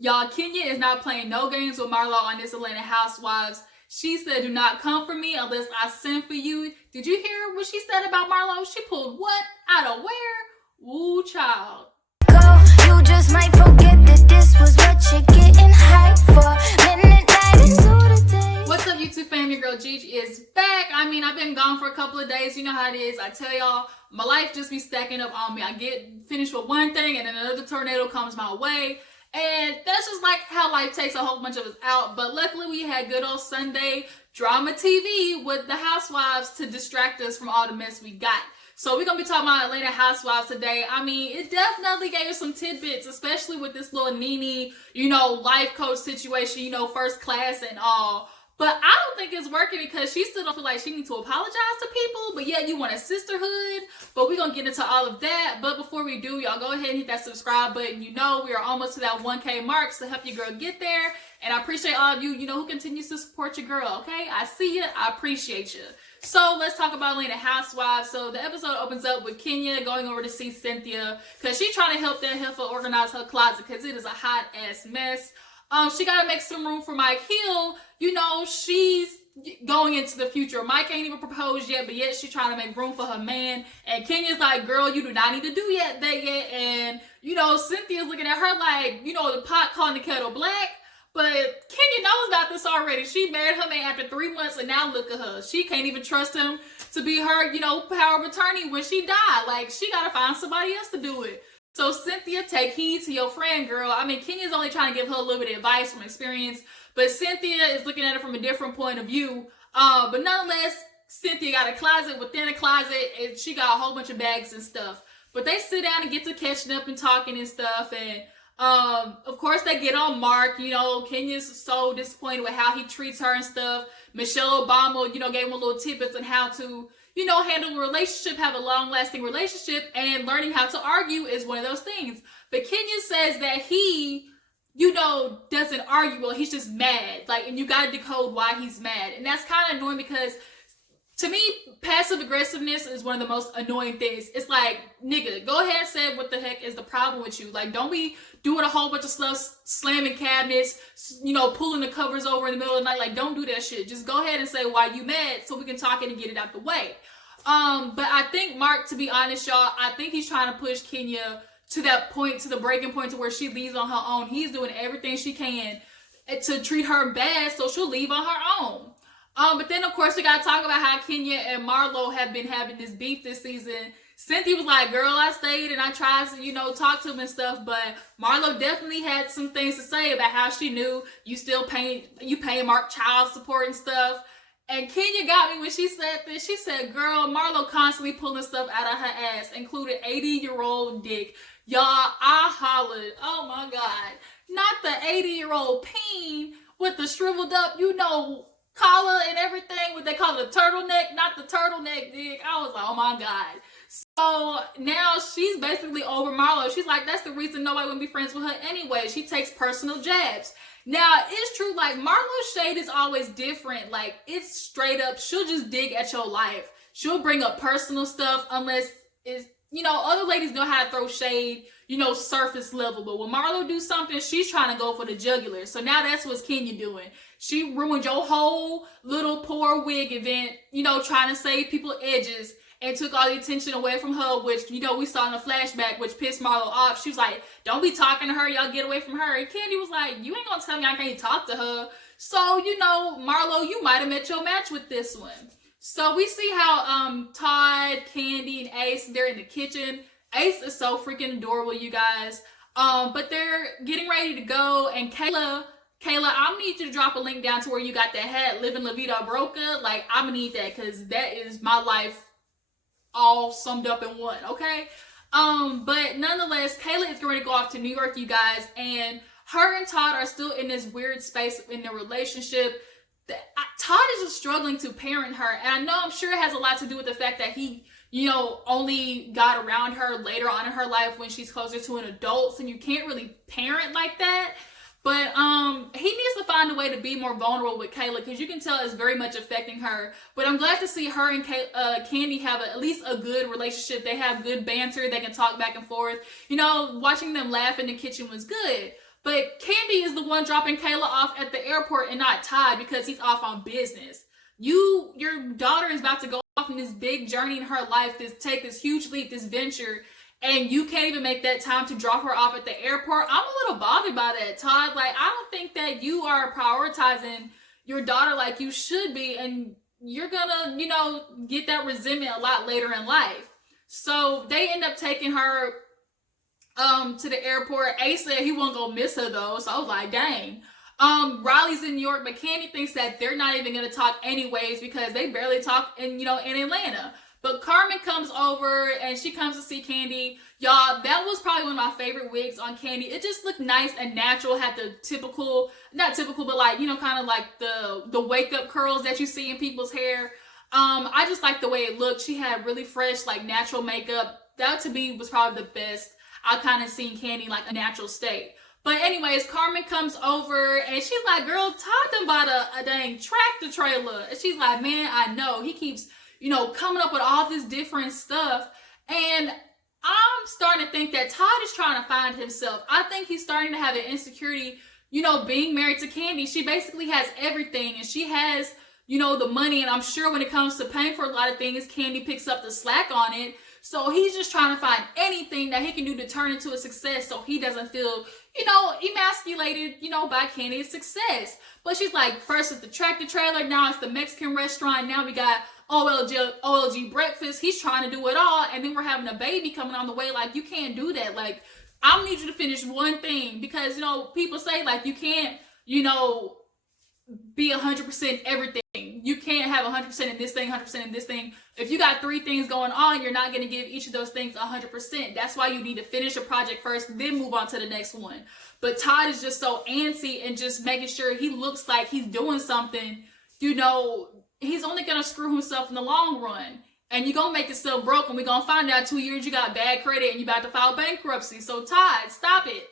Y'all, Kenya is not playing no games with Marlo on this Atlanta Housewives. She said, do not come for me unless I send for you. Did you hear what she said about Marlo? She pulled what? Out of where? Woo, child. Go, you just might forget that this was what you're getting hyped for. Minute, night, into the day. What's up, YouTube fam? Your girl Gigi is back. I mean, I've been gone for a couple of days. You know how it is. I tell y'all, my life just be stacking up on me. I get finished with one thing and then another tornado comes my way. And that's just like how life takes a whole bunch of us out. But luckily we had good old Sunday drama TV with the housewives to distract us from all the mess we got. So we're going to be talking about Atlanta Housewives today. I mean, it definitely gave us some tidbits, especially with this little Nene, life coach situation, first class and all. But I don't think it's working because she still don't feel like she needs to apologize to people. But yeah, you want a sisterhood. But we're going to get into all of that. But before we do, y'all go ahead and hit that subscribe button. We are almost to that 1K mark to help your girl get there. And I appreciate all of you, who continues to support your girl, okay? I see you. I appreciate you. So let's talk about Atlanta Housewives. So the episode opens up with Kenya going over to see Cynthia because she's trying to help that heifer organize her closet because it is a hot ass mess. She got to make some room for Mike Hill. She's going into the future. Mike ain't even proposed yet, but yet she's trying to make room for her man. And Kenya's like, girl, you do not need to do that yet. And, Cynthia's looking at her like, the pot calling the kettle black. But Kenya knows about this already. She married her man after 3 months, and now look at her. She can't even trust him to be her, power of attorney when she died. Like, she got to find somebody else to do it. So Cynthia, take heed to your friend, girl. I mean, Kenya's only trying to give her a little bit of advice from experience, but Cynthia is looking at it from a different point of view. But nonetheless, Cynthia got a closet within a closet, and she got a whole bunch of bags and stuff. But they sit down and get to catching up and talking and stuff, and of course they get on Mark. Kenya's so disappointed with how he treats her and stuff. Michelle Obama, gave him a little tidbits on how to handle a relationship, have a long-lasting relationship, and learning how to argue is one of those things. But Kenya says that he, doesn't argue well. He's just mad. And you gotta decode why he's mad. And that's kind of annoying because, to me, passive aggressiveness is one of the most annoying things. It's like, nigga, go ahead and say what the heck is the problem with you. Don't be doing a whole bunch of stuff, slamming cabinets, pulling the covers over in the middle of the night. Don't do that shit. Just go ahead and say why you mad so we can talk it and get it out the way. But I think Mark, to be honest, y'all, I think he's trying to push Kenya to that point, to the breaking point to where she leaves on her own. He's doing everything she can to treat her bad so she'll leave on her own. But then, of course, we got to talk about how Kenya and Marlo have been having this beef this season. Cynthia was like, girl, I stayed and I tried to, talk to him and stuff. But Marlo definitely had some things to say about how she knew you paying Mark child support and stuff. And Kenya got me when she said this. She said, girl, Marlo constantly pulling stuff out of her ass, including 80-year-old dick. Y'all, I hollered. Oh, my God. Not the 80-year-old peen with the shriveled up, collar and everything, what they call it, a turtleneck, not the turtleneck dick. I was like, oh my God. So now she's basically over Marlo. She's like, that's the reason nobody would be friends with her anyway. She takes personal jabs. Now, it's true, Marlo's shade is always different. It's straight up, she'll just dig at your life. She'll bring up personal stuff unless it's, other ladies know how to throw shade, surface level. But when Marlo do something, she's trying to go for the jugular. So now that's what Kenya doing. She ruined your whole little poor wig event, trying to save people's edges, and took all the attention away from her, which, we saw in the flashback, which pissed Marlo off. She was like, don't be talking to her. Y'all get away from her. And Candy was like, you ain't gonna tell me I can't talk to her. So, Marlo, you might have met your match with this one. So we see how Todd, Candy, and Ace, they're in the kitchen. Ace is so freaking adorable, you guys. But they're getting ready to go, and Kayla, I'm gonna need you to drop a link down to where you got that hat, Living La Vida Broca. I'm gonna need that because that is my life all summed up in one, okay? But nonetheless, Kayla is going to go off to New York, you guys, and her and Todd are still in this weird space in their relationship. Todd is just struggling to parent her, and I'm sure it has a lot to do with the fact that he, only got around her later on in her life when she's closer to an adult, and you can't really parent like that. But he needs to find a way to be more vulnerable with Kayla because you can tell it's very much affecting her. But I'm glad to see her and Candy have at least a good relationship. They have good banter. They can talk back and forth. Watching them laugh in the kitchen was good. But Candy is the one dropping Kayla off at the airport and not Todd because he's off on business. Your daughter is about to go off on this big journey in her life, take this huge leap, this venture, and you can't even make that time to drop her off at the airport. I'm a little bothered by that, Todd. Like, I don't think that you are prioritizing your daughter like you should be, and you're gonna, get that resentment a lot later in life. So they end up taking her to the airport. Ace said he wasn't gonna miss her though, so I was like, dang. Riley's in New York, but Candy thinks that they're not even gonna talk anyways because they barely talk in Atlanta. But Carmen comes over and she comes to see Candy. Y'all, that was probably one of my favorite wigs on Candy. It just looked nice and natural. Had the typical, not typical, but like, kind of like the wake up curls that you see in people's hair. I just like the way it looked. She had really fresh, like natural makeup. That to me was probably the best I've kind of seen Candy like a natural state. But anyways, Carmen comes over and she's like, girl, Todd done bought a dang tractor trailer. And she's like, man, I know. He keeps, coming up with all this different stuff. And I'm starting to think that Todd is trying to find himself. I think he's starting to have an insecurity, being married to Candy. She basically has everything and she has, the money. And I'm sure when it comes to paying for a lot of things, Candy picks up the slack on it. So he's just trying to find anything that he can do to turn into a success so he doesn't feel, emasculated, by Candy's success. But she's like, first it's the tractor trailer, now it's the Mexican restaurant, now we got OLG breakfast. He's trying to do it all, and then we're having a baby coming on the way. Like, you can't do that. Like, I need you to finish one thing because, people say, like, you can't, be 100% everything. You can't have 100% in this thing, 100% in this thing. If you got 3 things going on, you're not going to give each of those things 100%. That's why you need to finish a project first, then move on to the next one. But Todd is just so antsy and just making sure he looks like he's doing something, he's only going to screw himself in the long run. And you're going to make yourself broke, and we're going to find out 2 years you got bad credit and you're about to file bankruptcy. So Todd, stop it.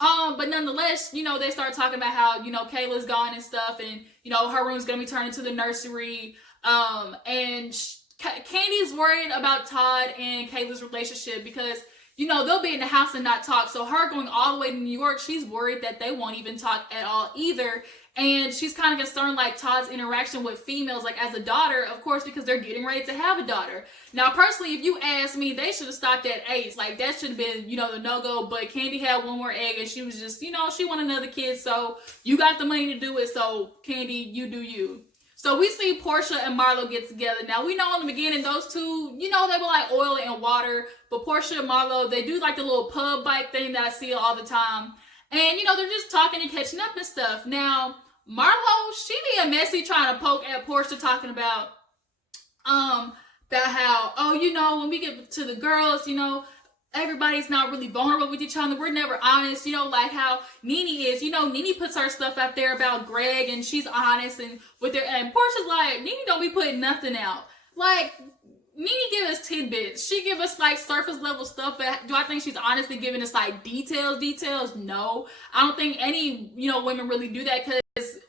But nonetheless, they start talking about how, Kayla's gone and stuff, and, her room's going to be turned into the nursery. And Candy's worried about Todd and Kayla's relationship because, they'll be in the house and not talk. So her going all the way to New York, she's worried that they won't even talk at all either. And she's kind of concerned, like, Todd's interaction with females, like, as a daughter, of course, because they're getting ready to have a daughter. Now, personally, if you ask me, they should have stopped at Ace. Like, that should have been, the no-go. But Candy had one more egg, and she was just, she wanted another kid. So you got the money to do it. So, Candy, you do you. So we see Porsha and Marlo get together. Now, we know in the beginning, those two, they were like oil and water. But Porsha and Marlo, they do like the little pub bike thing that I see all the time. And, they're just talking and catching up and stuff. Now, Marlo, she be a messy trying to poke at Porsha, talking about how, when we get to the girls, everybody's not really vulnerable with each other. We're never honest, like how Nene is. Nene puts her stuff out there about Greg, and she's honest, and Porsha's like, Nene don't be putting nothing out. Like, Nene give us tidbits. She give us like surface level stuff, but do I think she's honestly giving us like details? No. I don't think any, women really do that because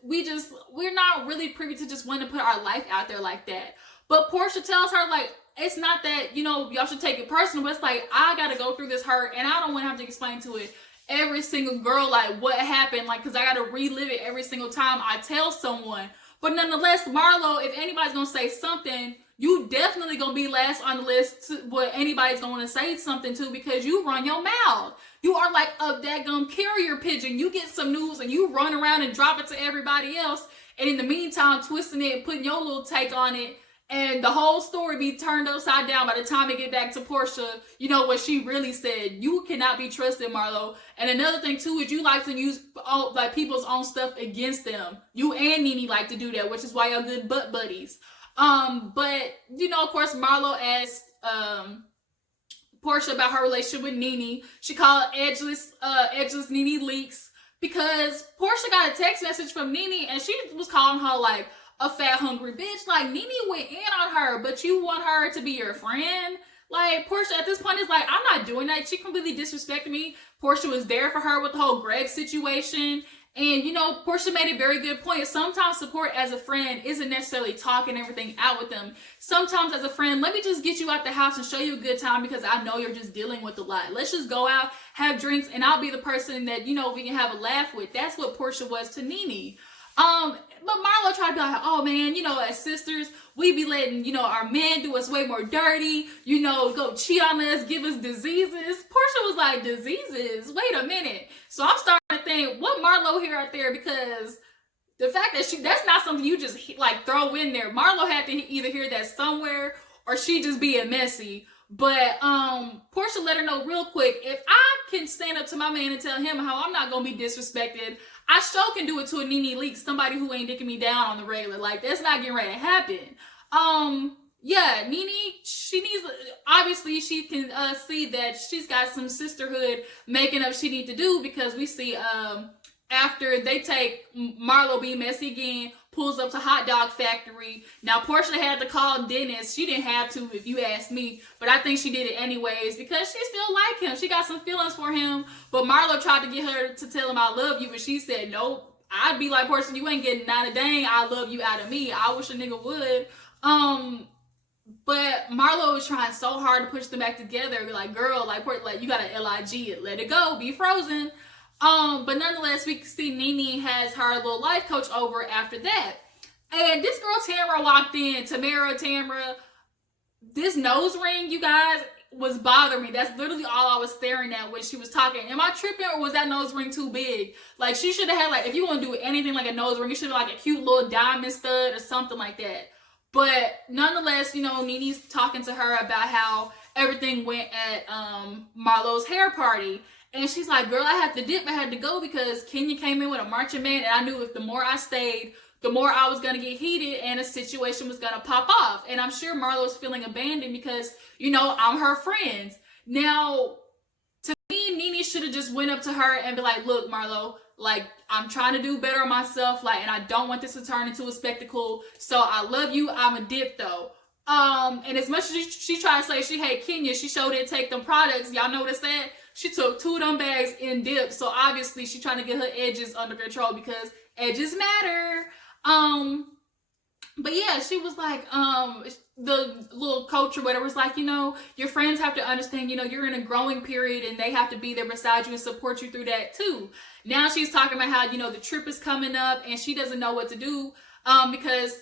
we're not really privy to just wanting to put our life out there like that. But Porsha tells her, like, it's not that, y'all should take it personal, but it's like, I gotta go through this hurt and I don't want to have to explain to it every single girl, like, what happened, like, because I gotta relive it every single time I tell someone. But nonetheless, Marlo, if anybody's gonna say something, you definitely gonna be last on the list to what anybody's gonna want to say something to because you run your mouth. You are like a daggum carrier pigeon. You get some news and you run around and drop it to everybody else. And in the meantime, twisting it, putting your little take on it. And the whole story be turned upside down by the time it get back to Porsha, what she really said. You cannot be trusted, Marlo. And another thing, too, is you like to use like people's own stuff against them. You and Nene like to do that, which is why y'all good butt buddies. But, of course, Marlo asked Porsha about her relationship with Nene. She called edgeless Nene leaks because Porsha got a text message from Nene and she was calling her like a fat hungry bitch. Like, Nene went in on her, but you want her to be your friend? Like, Porsha at this point is like, I'm not doing that. She completely disrespected me. Porsha was there for her with the whole Greg situation. And you know, Porsha made a very good point. Sometimes support as a friend isn't necessarily talking everything out with them. Sometimes as a friend, let me just get you out the house and show you a good time because I know you're just dealing with a lot. Let's just go out, have drinks, and I'll be the person that, you know, we can have a laugh with. That's what Porsha was to Nene. But Marlo tried to be like, oh man, you know, as sisters, we be letting, you know, our men do us way more dirty, you know, go cheat on us, give us diseases. Porsha was like, diseases? Wait a minute. So I'm starting to think, what Marlo hear out there? Because the fact that that's not something you just like throw in there. Marlo had to either hear that somewhere or she just being messy. But Porsha let her know real quick, if I can stand up to my man and tell him how I'm not gonna be disrespected, I sure can do it to a Nene Leak, somebody who ain't dicking me down on the regular. Like, that's not getting ready to happen. Yeah, Nene, she needs, obviously she can see that she's got some sisterhood making up she need to do, because we see after they take Marlo being messy again, pulls up to Hot Dog Factory. Now, Porsha had to call Dennis. She didn't have to, if you ask me, but I think she did it anyways because she still like him. She got some feelings for him, but Marlo tried to get her to tell him I love you, but she said, nope. I'd be like, Porsha, you ain't getting not a dang I love you out of me. I wish a nigga would. But Marlo was trying so hard to push them back together. Be like, girl, like you gotta LIG it, let it go, be frozen. But nonetheless, we see Nene has her little life coach over after that. And this girl Tamara walked in, Tamara, this nose ring, you guys, was bothering me. That's literally all I was staring at when she was talking. Am I tripping, or was that nose ring too big? Like, she should have had, like, if you want to do anything like a nose ring, it should have like a cute little diamond stud or something like that. But nonetheless, you know, Nene's talking to her about how everything went at Marlo's hair party. And she's like, girl, I had to dip. I had to go because Kenya came in with a marching band. And I knew if the more I stayed, the more I was going to get heated and a situation was going to pop off. And I'm sure Marlo's feeling abandoned because, you know, I'm her friend. Now, to me, Nene should have just went up to her and be like, look, Marlo, like, I'm trying to do better on myself. Like, and I don't want this to turn into a spectacle. So I love you. I'm a dip though. And as much as she tried to say she hate Kenya, she showed didn't take them products. Y'all notice that? She took 2 of them bags in dip. So obviously she's trying to get her edges under control because edges matter. But yeah, she was like, the little coach or whatever was like, you know, your friends have to understand, you know, you're in a growing period and they have to be there beside you and support you through that too. Now she's talking about how, you know, the trip is coming up and she doesn't know what to do, because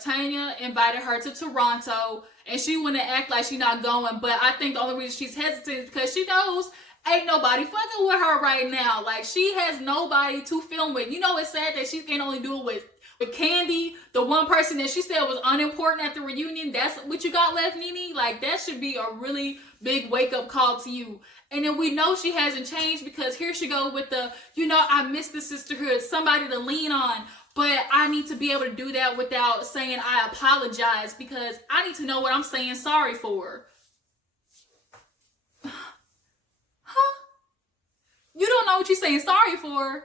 Tanya invited her to Toronto and she wouldn't act like she's not going. But I think the only reason she's hesitant is because she knows ain't nobody fucking with her right now. Like, she has nobody to film with. You know, it's sad that she can only do it with Candy, the one person that she said was unimportant at the reunion. That's what you got left, Nene? Like, that should be a really big wake-up call to you. And then we know she hasn't changed because here she go with the, you know, I miss the sisterhood, somebody to lean on. But I need to be able to do that without saying I apologize because I need to know what I'm saying sorry for. Huh? You don't know what you're saying sorry for?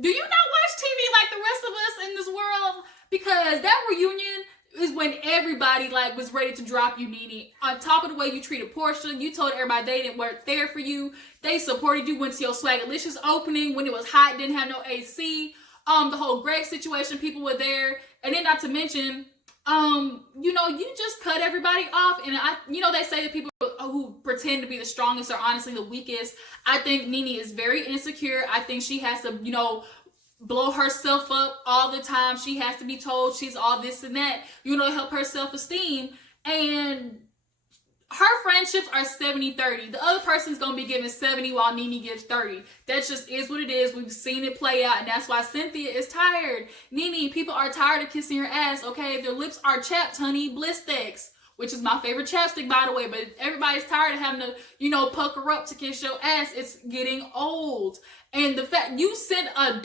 Do you not watch TV like the rest of us in this world? Because that reunion is when everybody like was ready to drop you, Nene. On top of the way you treated Porsha, you told everybody they didn't work there for you. They supported you, went to your Swagalicious opening when it was hot, didn't have no AC. The whole Greg situation, people were there. And then not to mention, you know, you just cut everybody off. And you know, they say that people who pretend to be the strongest are honestly the weakest. I think Nene is very insecure. I think she has to, you know, blow herself up all the time. She has to be told she's all this and that, you know, to help her self-esteem. And her friendships are 70-30. The other person's going to be giving 70 while Nene gives 30. That just is what it is. We've seen it play out, and that's why Cynthia is tired. Nene, people are tired of kissing your ass, okay? Their lips are chapped, honey. Blistex, which is my favorite chapstick, by the way, but everybody's tired of having to, you know, pucker up to kiss your ass. It's getting old. And the fact you sent a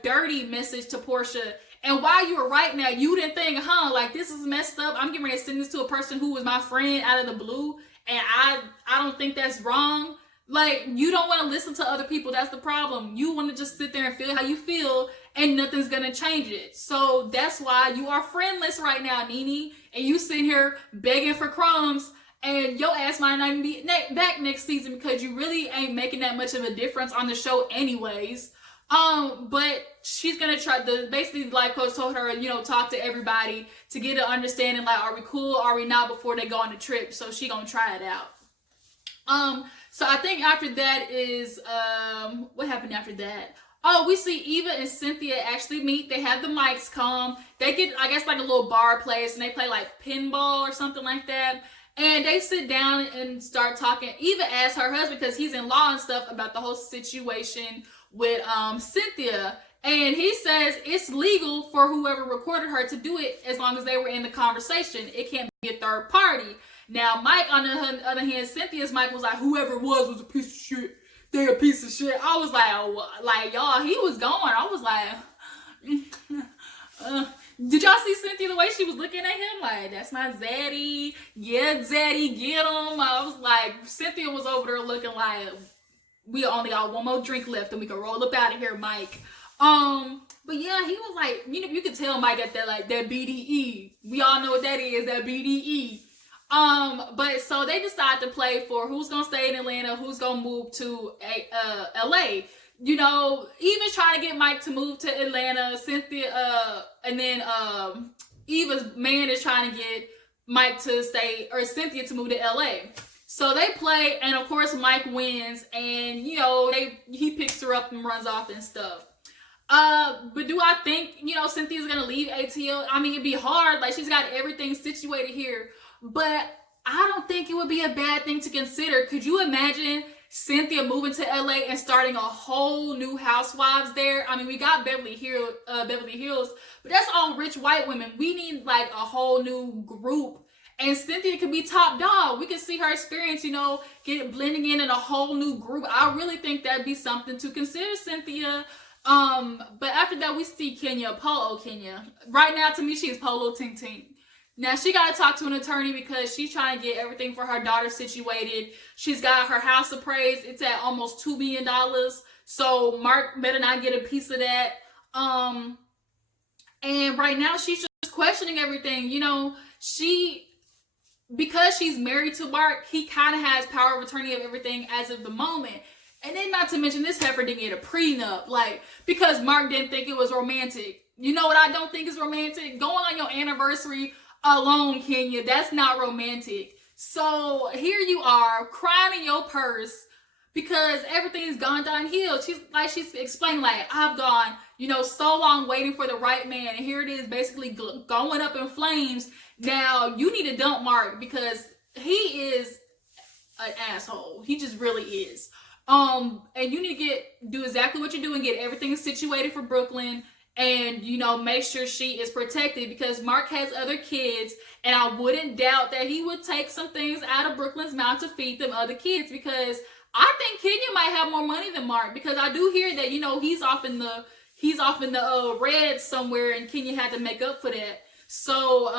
dirty message to Porsha, and while you were writing that, you didn't think, like, this is messed up. I'm getting ready to send this to a person who was my friend out of the blue, and I don't think that's wrong. Like, you don't want to listen to other people. That's the problem. You want to just sit there and feel how you feel, and nothing's going to change it. So that's why you are friendless right now, Nene, and you sitting here begging for crumbs, and your ass might not even be back next season because you really ain't making that much of a difference on the show anyways. But she's gonna try basically the life coach told her, talk to everybody to get an understanding, like, are we cool, are we not, before they go on the trip. So she gonna try it out. So I think after that is what happened after that? Oh, we see Eva and Cynthia actually meet. They have the mics come. They get, I guess, like a little bar place, and they play like pinball or something like that. And they sit down and start talking. Eva asks her husband, because he's in law and stuff, about the whole situation with Cynthia. And he says it's legal for whoever recorded her to do it as long as they were in the conversation. It can't be a third party. Now, Mike, on the other hand, Cynthia's Mike was like, whoever was a piece of shit. They a piece of shit. I was like, oh, y'all, he was going. I was like, did y'all see Cynthia, the way she was looking at him? Like, that's my zaddy. Yeah, zaddy, get him. I was like, Cynthia was over there looking like, we only got one more drink left and we can roll up out of here, Mike. But yeah, he was like, you could tell Mike at that, like, that BDE. We all know what that is, that BDE. But so they decide to play for who's gonna stay in Atlanta, who's gonna move to LA. Even trying to get Mike to move to Atlanta, Cynthia, and then Eva's man is trying to get Mike to stay, or Cynthia to move to LA. So they play, and of course Mike wins, and he picks her up and runs off and stuff. But do I think Cynthia's gonna leave ATL? I mean, it'd be hard. Like, she's got everything situated here. But I don't think it would be a bad thing to consider. Could you imagine Cynthia moving to LA and starting a whole new housewives there? I mean, we got Beverly Hills, but that's all rich white women. We need like a whole new group. And Cynthia could be top dog. We could see her experience, blending in a whole new group. I really think that'd be something to consider, Cynthia. But after that, we see Kenya. Right now, to me, she's Polo Ting Ting. Now, she got to talk to an attorney because she's trying to get everything for her daughter situated. She's got her house appraised. It's at almost $2 million. So Mark better not get a piece of that. And right now, she's just questioning everything. Because she's married to Mark, he kind of has power of attorney of everything as of the moment. And then, not to mention, this heifer didn't get a prenup. Like, because Mark didn't think it was romantic. You know what I don't think is romantic? Going on your anniversary alone, Kenya, that's not romantic. So here you are crying in your purse because everything's gone downhill. She's explaining, like, I've gone, so long waiting for the right man, and here it is basically going up in flames. Now you need to dump Mark because he is an asshole. He just really is. And you need to do exactly what you do and get everything situated for Brooklyn. And, make sure she is protected because Mark has other kids. And I wouldn't doubt that he would take some things out of Brooklyn's mouth to feed them other kids, because I think Kenya might have more money than Mark, because I do hear that, he's off in the red somewhere, and Kenya had to make up for that. So,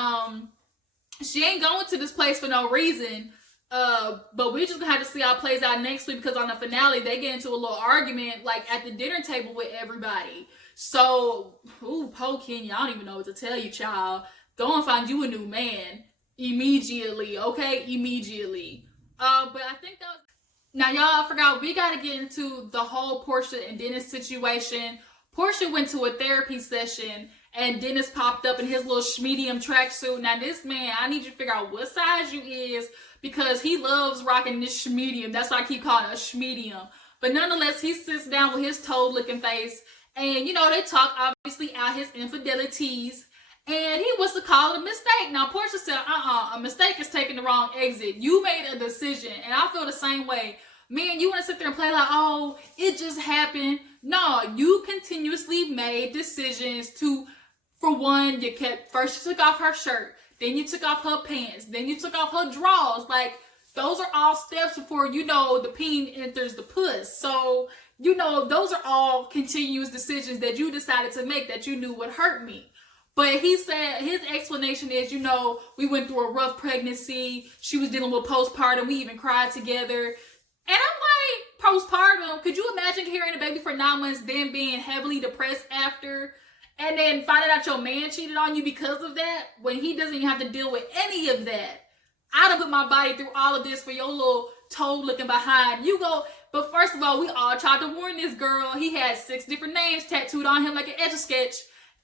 she ain't going to this place for no reason. But we're just gonna have to see how it plays out next week, because on the finale, they get into a little argument, like, at the dinner table with everybody. So, po Kenya, I don't even know what to tell you, child. Go and find you a new man immediately, okay? Immediately. But I think that was... Now, y'all, I forgot, we gotta get into the whole Porsha and Dennis situation. Porsha went to a therapy session, and Dennis popped up in his little schmedium tracksuit. Now, this man, I need you to figure out what size you is, because he loves rocking this schmedium. That's why I keep calling it a schmedium. But nonetheless, he sits down with his toad-looking face, and, they talk, obviously, out his infidelities, and he wants to call it a mistake. Now, Porsha said, a mistake is taking the wrong exit. You made a decision, and I feel the same way. Man, you want to sit there and play like, oh, it just happened. No, you continuously made decisions to, for one, first you took off her shirt, then you took off her pants, then you took off her drawers. Like, those are all steps before, the peen enters the puss. So, those are all continuous decisions that you decided to make that you knew would hurt me. But he said, his explanation is, we went through a rough pregnancy. She was dealing with postpartum. We even cried together. And I'm like, postpartum? Could you imagine carrying a baby for 9 months, then being heavily depressed after, and then finding out your man cheated on you because of that, when he doesn't even have to deal with any of that? I done put my body through all of this for your little toad looking behind. You go, But first of all, we all tried to warn this girl. He had 6 different names tattooed on him like an Etch-a-Sketch.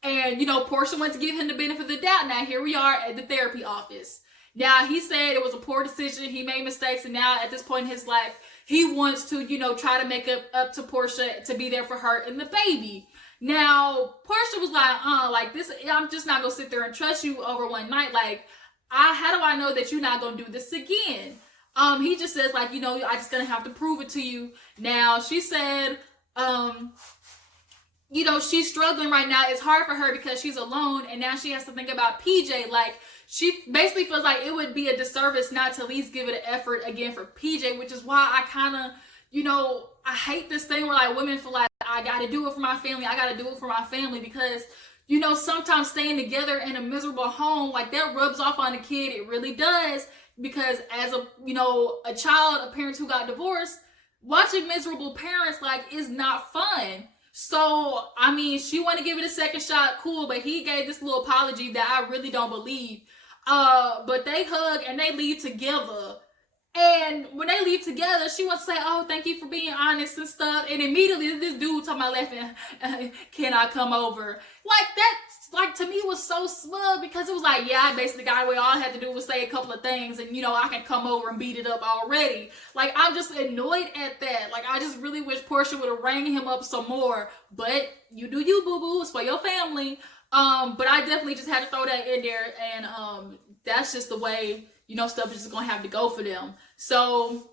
And, you know, Porsha went to give him the benefit of the doubt. Now, here we are at the therapy office. Now, he said it was a poor decision. He made mistakes. And now, at this point in his life, he wants to, you know, try to make up to Porsha to be there for her and the baby. Now, Porsha was like this, I'm just not going to sit there and trust you over one night. Like, how do I know that you're not going to do this again? He just says, like, you know, I just going to have to prove it to you. Now, she said, you know, she's struggling right now. It's hard for her because she's alone, and now she has to think about PJ. Like, she basically feels like it would be a disservice not to at least give it an effort again for PJ, which is why I kind of, you know, I hate this thing where, like, women feel like, I got to do it for my family. I got to do it for my family because, you know, sometimes staying together in a miserable home, like, that rubs off on the kid. It really does, because as a, you know, a child, a parent who got divorced, watching miserable parents, like, is not fun. So, I mean, she wanted to give it a second shot, cool, but he gave this little apology that I really don't believe. But they hug and they leave together. And when they leave together, she wants to say, oh, thank you for being honest and stuff. And immediately this dude talking about laughing, can I come over? Like, that, like, to me was so smug, because it was like, yeah, I basically got away. All I had to do was say a couple of things and, you know, I can come over and beat it up already. Like, I'm just annoyed at that. Like, I just really wish Porsha would have rang him up some more. But you do you, boo-boo. It's for your family. But I definitely just had to throw that in there. And that's just the way, you know, stuff is just gonna have to go for them. So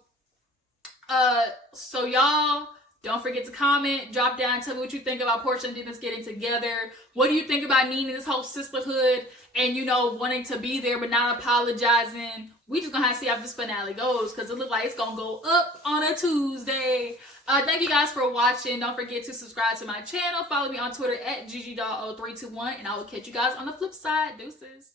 y'all, don't forget to comment, drop down, tell me what you think about Porsha and Nene's getting together. What do you think about Nene, this whole sisterhood, and, you know, wanting to be there but not apologizing? We just gonna have to see how this finale goes, because it looks like it's gonna go up on a Tuesday. Thank you guys for watching. Don't forget to subscribe to my channel. Follow me on Twitter at ggdoll0321, and I will catch you guys on the flip side. Deuces.